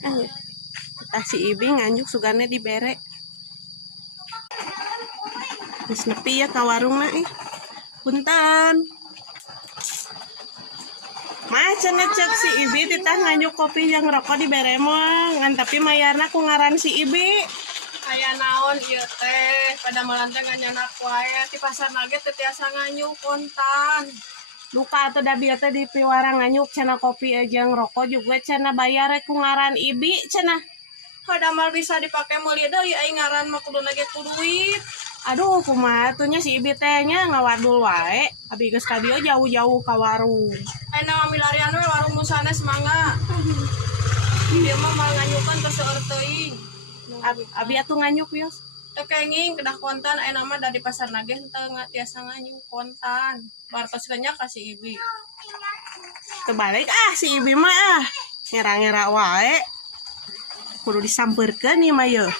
Kita si Ibi nganjuk sugane dibere. Geus nepi ya ka warungna punten. Cenah cek si Ibi titah nganjuk kopi jeung rokok dibere mah ngan tapi mayarna ku ngaran si Ibi. Aya naon ieu teh pada malan teh nganyanak wae ti pasar nage teh tiasa nganyuk kontan. Lupa atuh da bieu teh di piwara nganyuk cenah kopi jeung rokok juga cenah bayar ku ngaran Ibi cenah. Hadamal bisa dipake meuli deui ai ngaran mah kudu nage ku duit. Aduh kumaha atuh nya si Ibi teh nya ngawadul wae. Abi geus ka dieu jauh-jauh ka warung. Ayeuna milarian we warung nu sanes mangga. Ieu mah mal nganyukan teu seueur teuing. Abi atuh nganyuk yos. Teu kenging kedah kontan ayeuna mah da di pasar nage teu tiasa nganyuk kontan. Bartos nya ka si Ibi. Terbalik si Ibi mah ngera-ngera wae. Kudu disampeurkeun ieu mah yeuh.